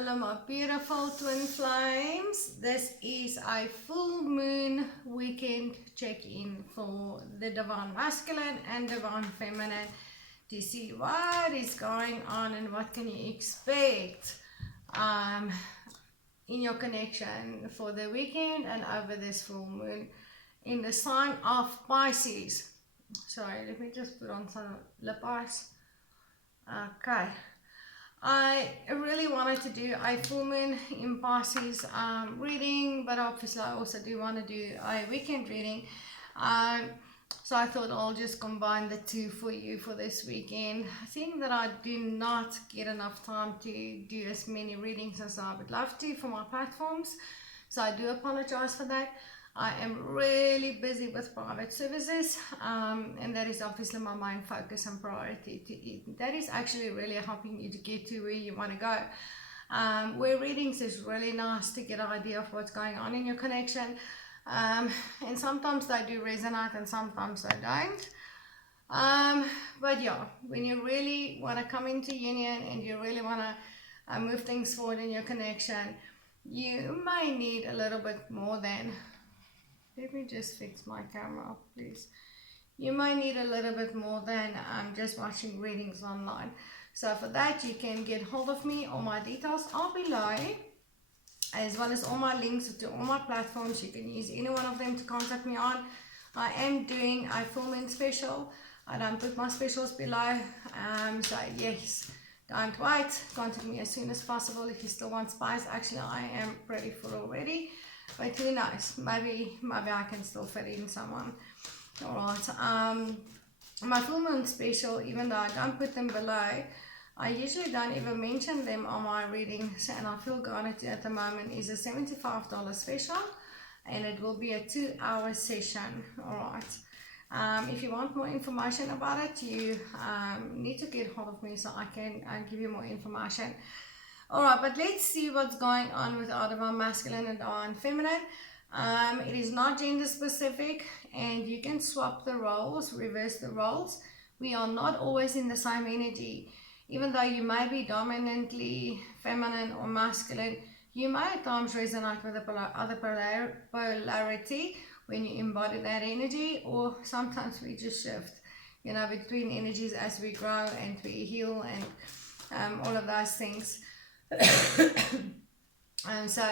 Hello my beautiful twin flames. This is a full moon weekend check-in for the divine masculine and divine feminine to see what is going on and what can you expect in your connection for the weekend and over this full moon in the sign of Pisces. Sorry, let me just put on some lip eyes. Okay. I really wanted to do a full moon in Pisces reading, but obviously I also do want to do a weekend reading. So I thought I'll just combine the two for you for this weekend. I think that I do not get enough time to do as many readings as I would love to for my platforms. So I do apologize for that. I am really busy with private services, and that is obviously my main focus and priority. That is actually really helping you to get to where you want to go. Where readings is really nice to get an idea of what's going on in your connection, and sometimes they do resonate and sometimes they don't. But yeah, when you really want to come into union and you really want to move things forward in your connection, you may need a little bit more than... Let me just fix my camera, please. You might need a little bit more than just watching readings online. So for that, you can get hold of me. All my details are below, as well as all my links to all my platforms. You can use any one of them to contact me on. I am doing a full moon special. I don't put my specials below. So yes, don't wait. Contact me as soon as possible if you still want space. Actually, I am pretty full already. But who knows, maybe I can still fit in someone. Alright, my full moon special, even though I don't put them below, I usually don't even mention them on my readings, and I feel guided to at the moment, is a $75 special, and it will be a 2-hour session. Alright, if you want more information about it, you need to get hold of me so I can give you more information. Alright, but let's see what's going on with our divine masculine and divine feminine. It is not gender specific, and you can swap the roles, reverse the roles. We are not always in the same energy. Even though you may be dominantly feminine or masculine, you may at times resonate with the other polarity when you embody that energy, or sometimes we just shift, you know, between energies as we grow and we heal and all of those things. And so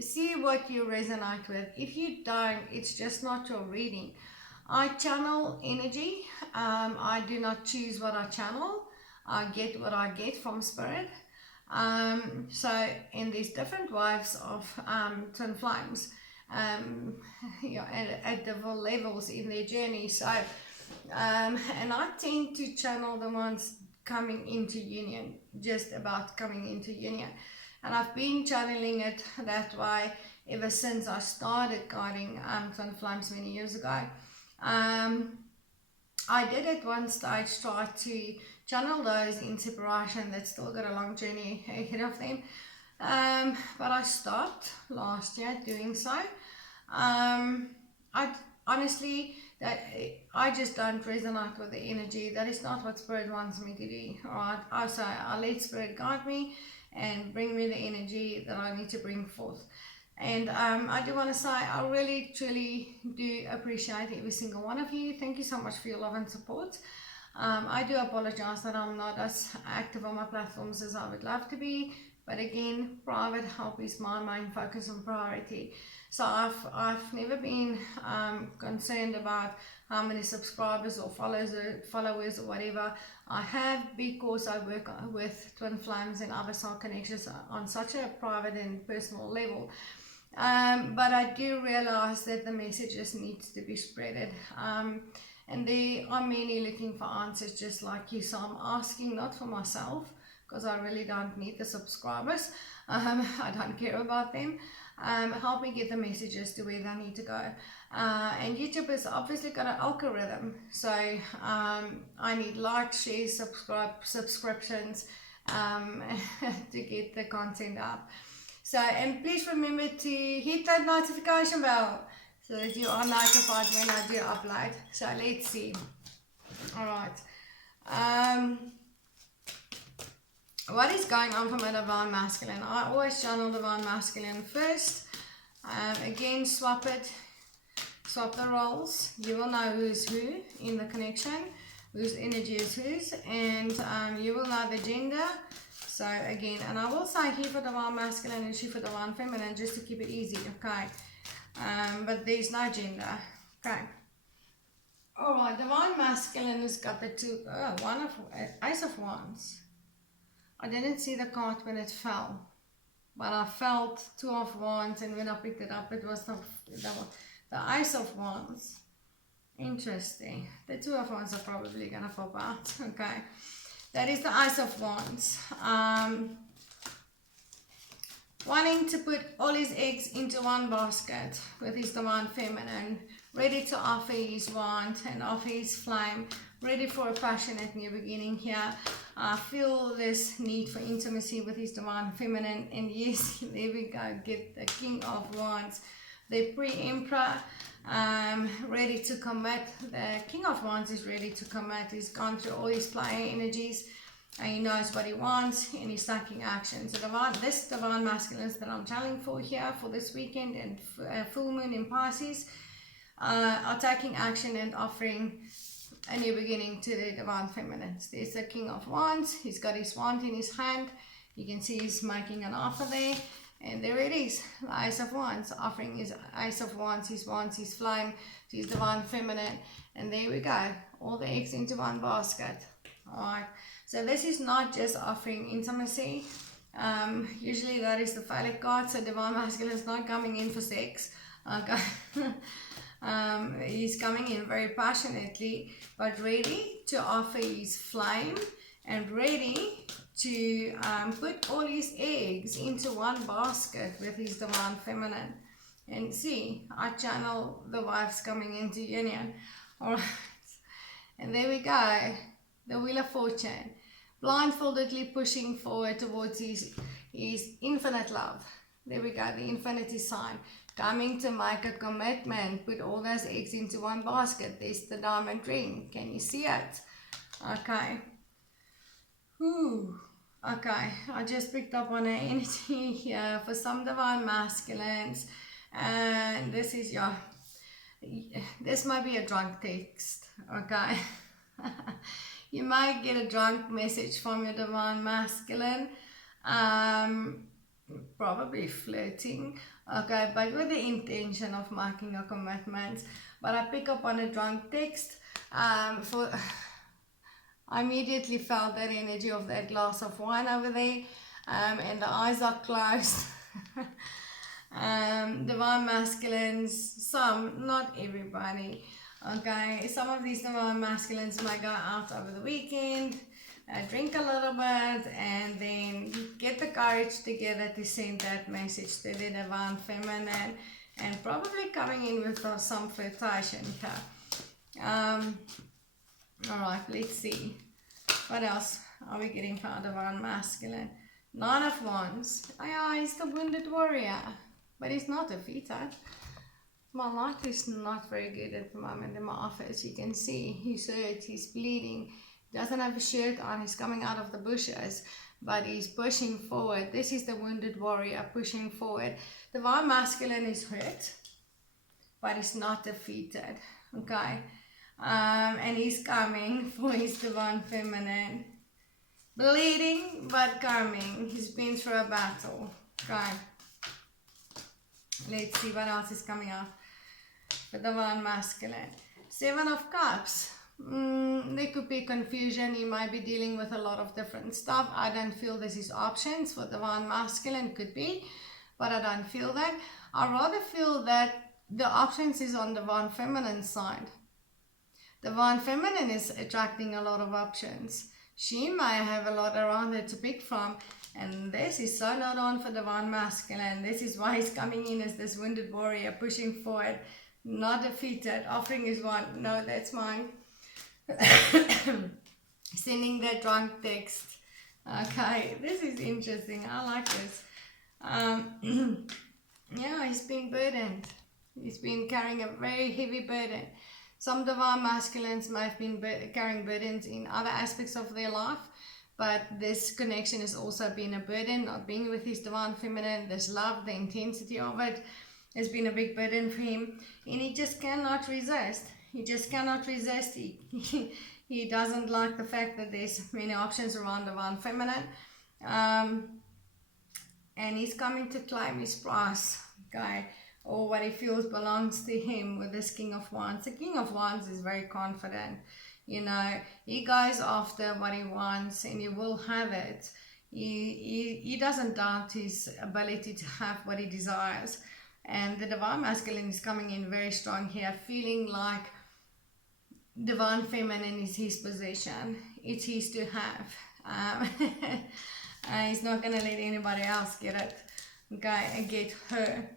see what you resonate with. If you don't, it's just not your reading. I channel energy. I do not choose what I channel. I get what I get from spirit. So in these different waves of twin flames, at different levels in their journey. So and I tend to channel the ones coming into union, just about coming into union, and I've been channeling it that way ever since I started guiding twin flames many years ago. I did at one stage try to channel those in separation that still got a long journey ahead of them, but I stopped last year doing so. I honestly, I just don't resonate with the energy. That is not what spirit wants me to do. Alright, I let spirit guide me and bring me the energy that I need to bring forth. And I do want to say, I really truly do appreciate every single one of you. Thank you so much for your love and support. I do apologize that I'm not as active on my platforms as I would love to be, but again, private help is my main focus and priority. So I've never been concerned about how many subscribers or followers or whatever I have, because I work with twin flames and other soul connections on such a private and personal level. But I do realize that the messages need to be spreaded. And there are many looking for answers just like you. So I'm asking not for myself, because I really don't need the subscribers. I don't care about them. Help me get the messages to where they need to go. And YouTube has obviously got an algorithm, so I need likes, shares, subscriptions to get the content up. So, and please remember to hit that notification bell so that you are notified when I do upload. So let's see. Alright. what is going on for my divine masculine? I always channel divine masculine first. Again, swap it, swap the roles. You will know who's who in the connection, whose energy is whose, and you will know the gender. So again, and I will say he for divine masculine and she for divine feminine, just to keep it easy, okay? But there's no gender, okay? Alright, divine masculine has got the Ace of Wands. I didn't see the card when it fell, but I felt 2 of Wands, and when I picked it up, it was the Ace of Wands. Interesting. The 2 of Wands are probably gonna pop out, okay? That is the Ace of Wands. Wanting to put all his eggs into one basket with his divine feminine, ready to offer his wand and offer his flame, ready for a passionate new beginning here. I feel this need for intimacy with his divine feminine, and yes, there we go, get the King of Wands, the pre-emperor, ready to commit. The King of Wands is ready to commit. He's gone through all his player energies, and he knows what he wants, and he's taking action. So this divine masculine that I'm channeling for here for this weekend and full moon in Pisces are taking action and offering a new beginning to the divine feminine. There's the King of Wands. He's got his wand in his hand. You can see he's making an offer there, and there it is, the Ace of Wands, offering his Ace of Wands, his flame to his divine feminine, and there we go, all the eggs into one basket. Alright, so this is not just offering intimacy. Usually that is the phallic card, so divine masculine is not coming in for sex, okay? He's coming in very passionately, but ready to offer his flame and ready to put all his eggs into one basket with his divine feminine. And see, I channel the wives coming into union. Alright, and there we go, the Wheel of Fortune, blindfoldedly pushing forward towards his infinite love. There we go, the infinity sign, coming to make a commitment, put all those eggs into one basket. There's the diamond ring, can you see it? Okay. Whew. Okay, I just picked up on an energy here for some divine masculines, and this is this might be a drunk text, okay? You might get a drunk message from your divine masculine, probably flirting, okay, but with the intention of making a commitment. But I pick up on a drunk text. I immediately felt that energy of that glass of wine over there, and the eyes are closed. Divine masculines, some, not everybody, okay, some of these divine masculines might go out over the weekend, drink a little bit, and then get the courage together to send that message to the divine feminine, and probably coming in with some flirtation here. Alright, let's see. What else are we getting for our divine masculine? 9 of Wands. Oh yeah, he's the wounded warrior, but he's not defeated. My light is not very good at the moment in my office. You can see he's hurt, he's bleeding. He doesn't have a shirt on, he's coming out of the bushes, but he's pushing forward. This is the wounded warrior pushing forward. Divine masculine is hurt, but he's not defeated, okay? And he's coming for his divine feminine, bleeding but coming. He's been through a battle, okay? Let's see what else is coming up for divine masculine. 7 of Cups. There could be confusion. You might be dealing with a lot of different stuff. I don't feel this is options for divine masculine. Could be, but I don't feel that. I rather feel that the options is on divine feminine side. Divine feminine is attracting a lot of options. She may have a lot around her to pick from, and this is so not on for divine masculine. This is why he's coming in as this wounded warrior, pushing forward, not defeated, offering his one. No, that's mine. Sending that drunk text. Okay, this is interesting. I like this. Yeah, he's been burdened. He's been carrying a very heavy burden. Some divine masculines may have been carrying burdens in other aspects of their life, but this connection has also been a burden, not being with his divine feminine. This love, the intensity of it has been a big burden for him, and he just cannot resist. He just cannot resist. He doesn't like the fact that there's many options around divine feminine, and he's coming to claim his prize, okay, or what he feels belongs to him with this King of Wands. The King of Wands is very confident. You know, he goes after what he wants and he will have it. He doesn't doubt his ability to have what he desires. And the divine masculine is coming in very strong here, feeling like divine feminine is his possession. It's his to have. He's not going to let anybody else get it. Okay, and get her.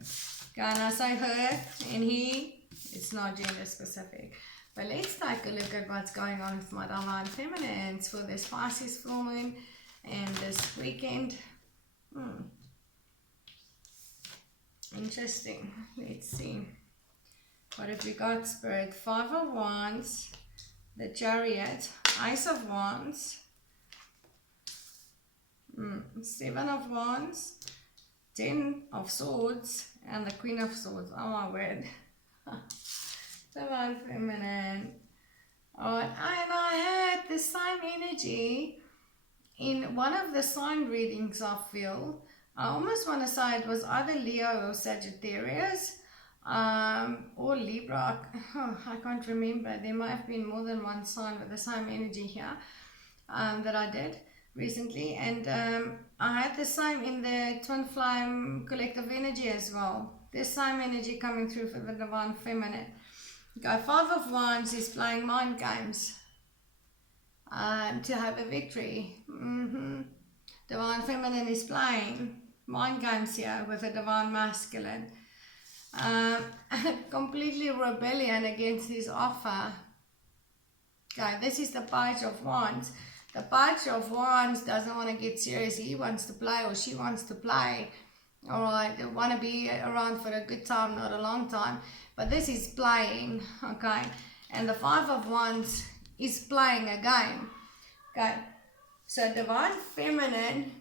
Okay, and I say her and he, it's not gender specific. But let's take a look at what's going on with my divine feminines for this Pisces full moon and this weekend. Interesting. Let's see. What have we got, Spirit? 5 of Wands, the Chariot, Ace of Wands, 7 of Wands, 10 of Swords, and the Queen of Swords. Oh my word. Divine feminine. Alright, and I had the same energy in one of the sign readings I feel. I almost want to say it was either Leo or Sagittarius, or Libra. I can't remember. There might have been more than one sign with the same energy here that I did recently, and I had the same in the Twin Flame collective energy as well. The same energy coming through for the divine feminine. Okay, 5 of Wands is playing mind games to have a victory. Divine feminine is playing mind games here with a divine masculine. Completely rebellion against his offer. Okay, this is the Page of Wands. The Page of Wands doesn't want to get serious. He wants to play, or she wants to play. Alright, they want to be around for a good time, not a long time. But this is playing, okay? And the 5 of Wands is playing a game. Okay, so divine feminine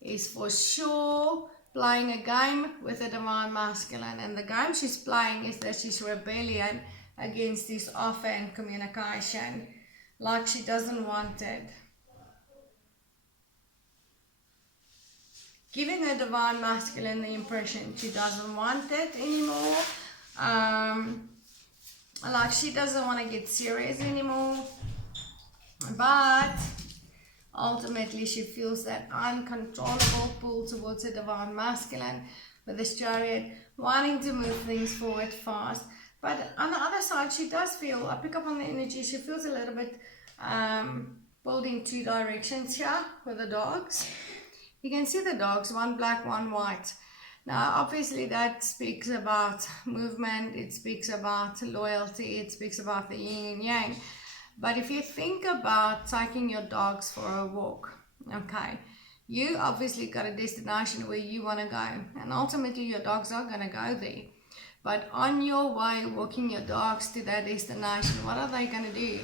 is for sure playing a game with a divine masculine, and the game she's playing is that she's rebellion against his offer and communication, like she doesn't want it. Giving a divine masculine the impression she doesn't want it anymore, like she doesn't want to get serious anymore, but ultimately she feels that uncontrollable pull towards a divine masculine with this Chariot, wanting to move things forward fast. But on the other side, she does feel, I pick up on the energy, she feels a little bit pulled in two directions here with the dogs. You can see the dogs, one black, one white. Now, obviously that speaks about movement, it speaks about loyalty, it speaks about the yin and yang. But if you think about taking your dogs for a walk, okay, you obviously got a destination where you want to go, and ultimately your dogs are going to go there. But on your way, walking your dogs to that destination, what are they going to do?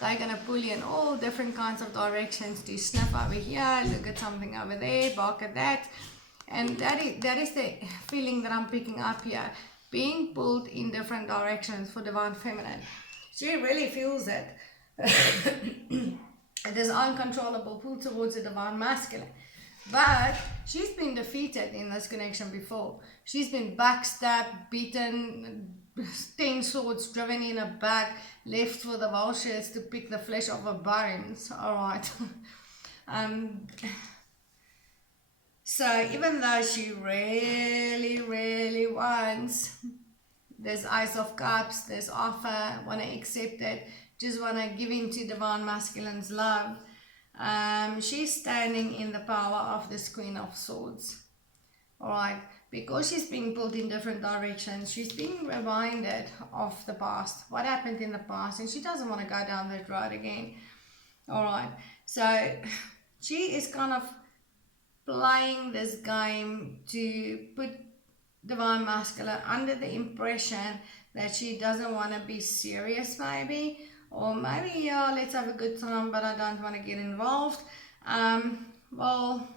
They're going to pull you in all different kinds of directions to sniff over here, look at something over there, bark at that. And that is the feeling that I'm picking up here, being pulled in different directions for divine feminine. She really feels it. There's uncontrollable pull towards the divine masculine. But she's been defeated in this connection before. She's been backstabbed, beaten, 10 swords driven in her back, left for the vultures to pick the flesh off her bones. Alright. So even though she really, really wants this Ace of Cups, this offer, want to accept it, just want to give in to divine masculine's love, she's standing in the power of this Queen of Swords. Alright, because she's being pulled in different directions, she's being reminded of the past, what happened in the past, and she doesn't want to go down that road again. Alright, so she is kind of playing this game to put divine masculine under the impression that she doesn't want to be serious maybe, or maybe, yeah, let's have a good time, but I don't want to get involved. Well,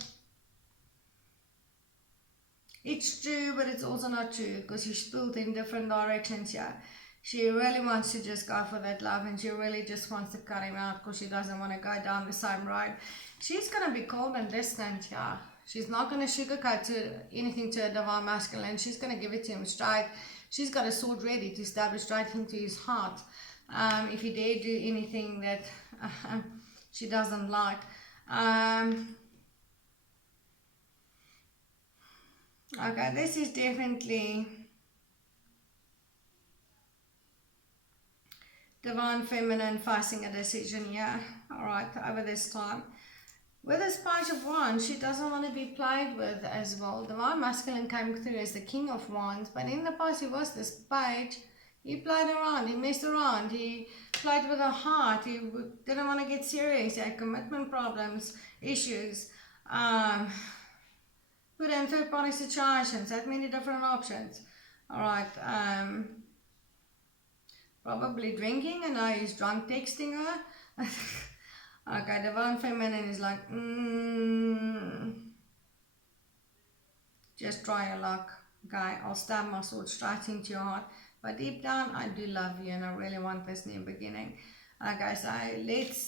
it's true, but it's also not true, because she's pulled in different directions here. She really wants to just go for that love, and she really just wants to cut him out because she doesn't want to go down the same road. She's going to be cold and distant here. She's not going to sugarcoat anything to a divine masculine. She's going to give it to him straight. She's got a sword ready to stab it straight into his heart. If he dare do anything that she doesn't like. Okay, this is definitely divine feminine facing a decision here, alright, over this time. With this Page of Wands, she doesn't want to be played with as well. Divine masculine came through as the King of Wands, but in the past he was this page. He played around, he messed around, he played with her heart, he didn't want to get serious, he had commitment problems, issues, put in third-party situations, had many different options. Alright, probably drinking, and now he's drunk texting her. Okay, divine feminine is like, just try your luck. Okay, I'll stab my sword straight into your heart. But deep down, I do love you, and I really want this new beginning. Okay, so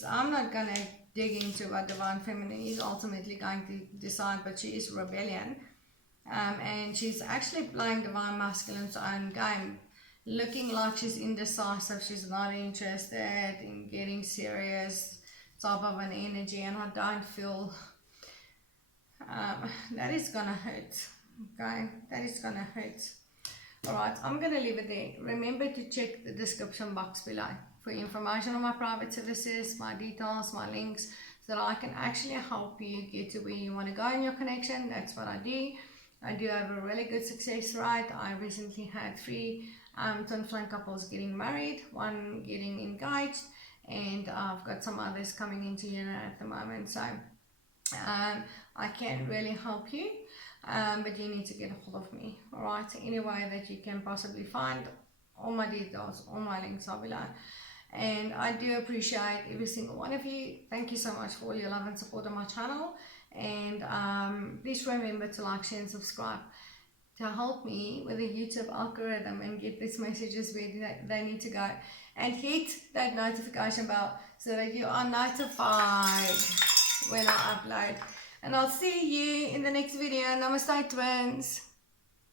I'm not going to dig into what divine feminine is ultimately going to decide, but she is rebellion. And she's actually playing divine masculine's own game, looking like she's indecisive, she's not interested in getting serious type of an energy, and I don't feel that is gonna hurt. Okay, that is gonna hurt. Alright, I'm gonna leave it there. Remember to check the description box below for information on my private services, my details, my links, so that I can actually help you get to where you want to go in your connection. That's what I do. I do have a really good success rate. I recently had 3 twin flame couples getting married, 1 getting engaged, and I've got some others coming into union at the moment. So I can really help you, but you need to get a hold of me. Alright, any way that you can possibly find. All my details, all my links are below. And I do appreciate every single one of you. Thank you so much for all your love and support on my channel. And please remember to like, share and subscribe to help me with the YouTube algorithm and get these messages where they need to go. And hit that notification bell so that you are notified when I upload. And I'll see you in the next video. Namaste, twins.